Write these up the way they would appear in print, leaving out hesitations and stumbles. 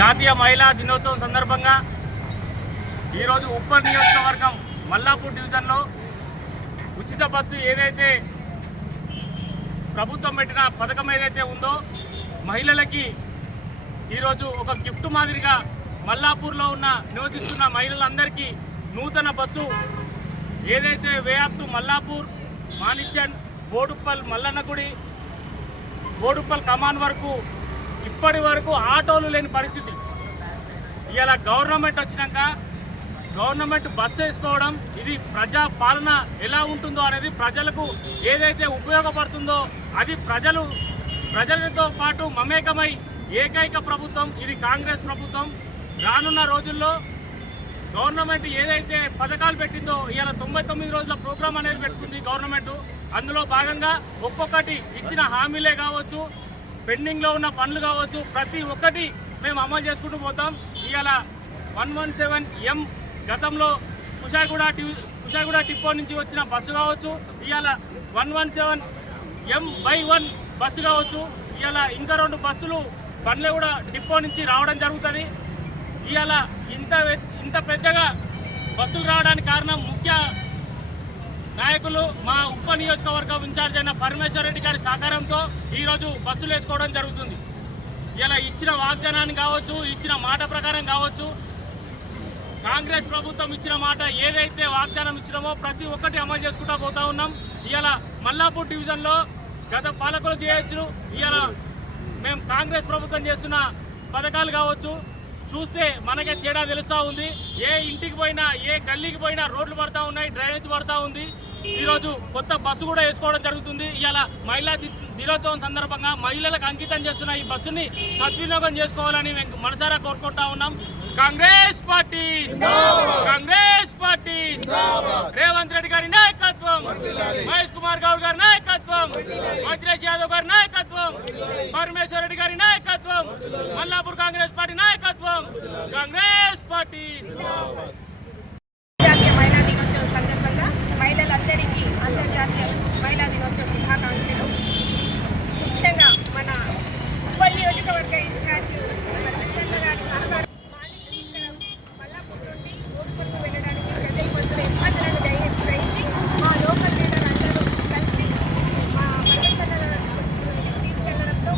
జాతీయ మహిళా దినోత్సవం సందర్భంగా ఈరోజు ఉప్పల్ నియోజకవర్గం మల్లాపూర్ డివిజన్లో ఉచిత బస్సు ఏదైతే ప్రభుత్వం పెట్టిన పథకం ఏదైతే ఉందో మహిళలకి ఈరోజు ఒక గిఫ్ట్ మాదిరిగా మల్లాపూర్లో నివసిస్తున్న మహిళలందరికీ నూతన బస్సు ఏదైతే way up to Mallapur, Manikchand, Boduppal, Mallannagudi, Boduppal కమాన్ వరకు ఇప్పటి వరకు ఆటోలు లేని పరిస్థితి. ఇలా గవర్నమెంట్ వచ్చినాక గవర్నమెంట్ బస్సు వేసుకోవడం, ఇది ప్రజా పాలన ఎలా ఉంటుందో అనేది ప్రజలకు ఏదైతే ఉపయోగపడుతుందో అది ప్రజలతో పాటు మమేకమై ఏకైక ప్రభుత్వం ఇది కాంగ్రెస్ ప్రభుత్వం. రానున్న రోజుల్లో గవర్నమెంట్ ఏదైతే పథకాలు పెట్టిందో ఇలా 99 రోజుల ప్రోగ్రాం అనేది పెట్టుకుంది గవర్నమెంట్. అందులో భాగంగా ఒక్కొక్కటి ఇచ్చిన హామీలే కావచ్చు, పెండింగ్లో ఉన్న పనులు కావచ్చు, ప్రతి ఒక్కటి మేము అమలు చేసుకుంటూ పోతాం. ఇవాళ 117M గతంలో కుషాయిగూడ టిప్పో నుంచి వచ్చిన బస్సు కావచ్చు, ఇవాళ 117M/1 బస్సు కావచ్చు, ఇవాళ ఇంకా 2 బస్సులు బండ్లే కూడా డిపో నుంచి రావడం జరుగుతుంది. ఇవాళ ఇంత పెద్దగా బస్సులు రావడానికి కారణం ముఖ్య నాయకులు మా ఉప నియోజకవర్గం ఇన్ఛార్జ్ అయిన పరమేశ్వర్ రెడ్డి గారి సహకారంతో ఈరోజు బస్సులు వేసుకోవడం జరుగుతుంది. ఇలా ఇచ్చిన వాగ్దానాన్ని కావచ్చు, ఇచ్చిన మాట ప్రకారం కావచ్చు, కాంగ్రెస్ ప్రభుత్వం ఇచ్చిన మాట ఏదైతే వాగ్దానం ఇచ్చినామో ప్రతి ఒక్కటి అమలు చేసుకుంటూ పోతా ఉన్నాం. ఇవాళ మల్లాపూర్ డివిజన్లో గత పాలకులు చేయొచ్చు, ఇవాళ మేము కాంగ్రెస్ ప్రభుత్వం చేస్తున్న పథకాలు కావచ్చు చూస్తే మనకే తేడా తెలుస్తూ ఉంది. ఏ ఇంటికి పోయినా, ఏ గల్లీకి పోయినా రోడ్లు పడతా ఉన్నాయి, డ్రైనేజ్ పడతా ఉంది. ఈరోజు కొత్త బస్సు కూడా వేసుకోవడం జరుగుతుంది. ఇవాళ మహిళా దినోత్సవం సందర్భంగా మహిళలకు అంకితం చేస్తున్న ఈ బస్సుని సద్వినియోగం చేసుకోవాలని మేము మనసారా కోరుకుంటా ఉన్నాం. కాంగ్రెస్ పార్టీ, కాంగ్రెస్ పార్టీ, రేవంత్ రెడ్డి గారి నాయకత్వం, మహేష్ కుమార్ గౌడ్ గారి నాయకత్వం, వజ్రేష్ యాదవ్ గారి నాయకత్వం, పరమేశ్వర్ రెడ్డి గారి నాయకత్వం, మల్లాపూర్ కాంగ్రెస్ పార్టీ నాయకత్వం, కాంగ్రెస్ పార్టీ. జాతీయ మహిళా దినోత్సవం సందర్భంగా మహిళలందరికీ అంతర్జాతీయ మహిళా దినోత్సవ శుభాకాంక్షలు. ముఖ్యంగా మన ఉప నియోజకవర్గ ఇన్ఛార్జ్ పరమేశ్వర గారి సహకారం మల్లాపూర్ నుండి ఓటుపల్లికి వెళ్ళడానికి ప్రజల మధ్యలో ఇబ్బందులను గ్రహించి మా లోకల్ లీడర్ అందరూ కలిసి మా పరమేశ్వర దృష్టికి తీసుకెళ్లడంతో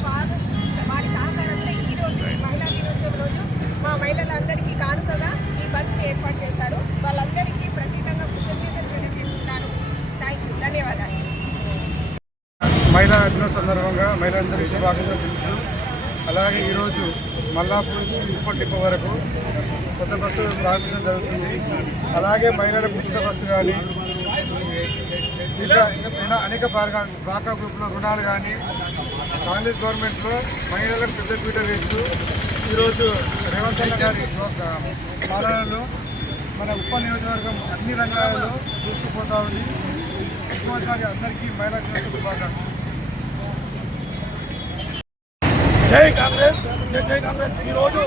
వారి సహకారంతో ఈరోజు ఈ మహిళా దినోత్సవం రోజు మా మహిళలందరికీ కానుకగా ఈ బస్సును ఏర్పాటు చేశారు. వాళ్ళందరికీ ప్రత్యేకంగా కృతజ్ఞతలు తెలియజేస్తున్నాను. ధన్యవాదాలు. మహిళా దినోత్సవం సందర్భంగా మహిళలందరికీ శుభాకాంక్షలు తెలుసు. అలాగే ఈరోజు మల్లాపూర్ నుంచి ఉప్పల్ డిపో వరకు కొత్త బస్సు ప్రారంభించడం జరుగుతుంది. అలాగే మహిళలకు ఉచిత బస్సు కానీ ఇంకా అనేక బాకా గ్రూపుల రుణాలు కానీ కాంగ్రెస్ గవర్నమెంట్లో మహిళలకు పెద్ద పీట వేస్తూ ఈరోజు రేవంత్ రెడ్డి గారి పాలనలో మన ఉప నియోజకవర్గం అన్ని రంగాల్లో దూసుకుపోతా ఉంది. ముఖ్యమంత్రి అందరికీ మహిళా దినోత్సవ శుభాకాంక్షలు. జై కాంగ్రెస్, జై కాంగ్రెస్. ఈరోజు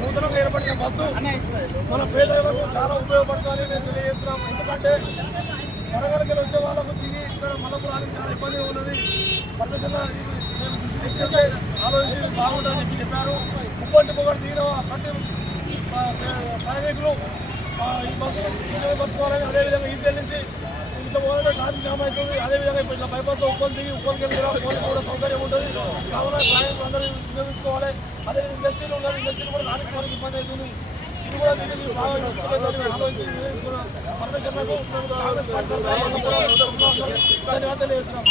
నూతనంగా ఏర్పడిన బస్సు మన పేదలకు చాలా ఉపయోగపడుతుందని మేము తెలియజేస్తున్నాం. ఎందుకంటే వరంగల్కి వచ్చే వాళ్ళకు దిగి ఇక్కడ మల్లపురానికి చాలా ఇబ్బందిగా ఉన్నది. పర్మిషన్లో మేము దృష్టి తీసుకెళ్తే ఆలోచించి బాగుంటుందని చెప్పి చెప్పారు. ముప్పటి పొగడు దిగిన ప్రతి ప్రయాణికులు ఈ బస్సు ఉపయోగపరచుకోవాలని, అదేవిధంగా ఈసీఎల్ నుంచి ఇంత మొదలు ట్రాఫిక్ జామ్ అవుతుంది. అదేవిధంగా ఇప్పుడు ఇట్లా బైపాస్ ఉప్పల్ దిగి ఉప్పల్కి వెళ్ళి పోలీసు కూడా సౌకర్యం ఉంటుంది. కావున ప్రయాణికులు అందరూ ఉపయోగించుకోవాలి. అదే ఇండస్ట్రీలు ఉన్నది, ఇండస్ట్రీలు కూడా రానికి మనకి ఇబ్బంది అవుతుంది. ఇది కూడా దీనికి బాగా ఆలోచించి నిర్వహించుకున్నాం. పర్మిషన్లకు ధన్యవాదాలు తెలియజేస్తున్నాం.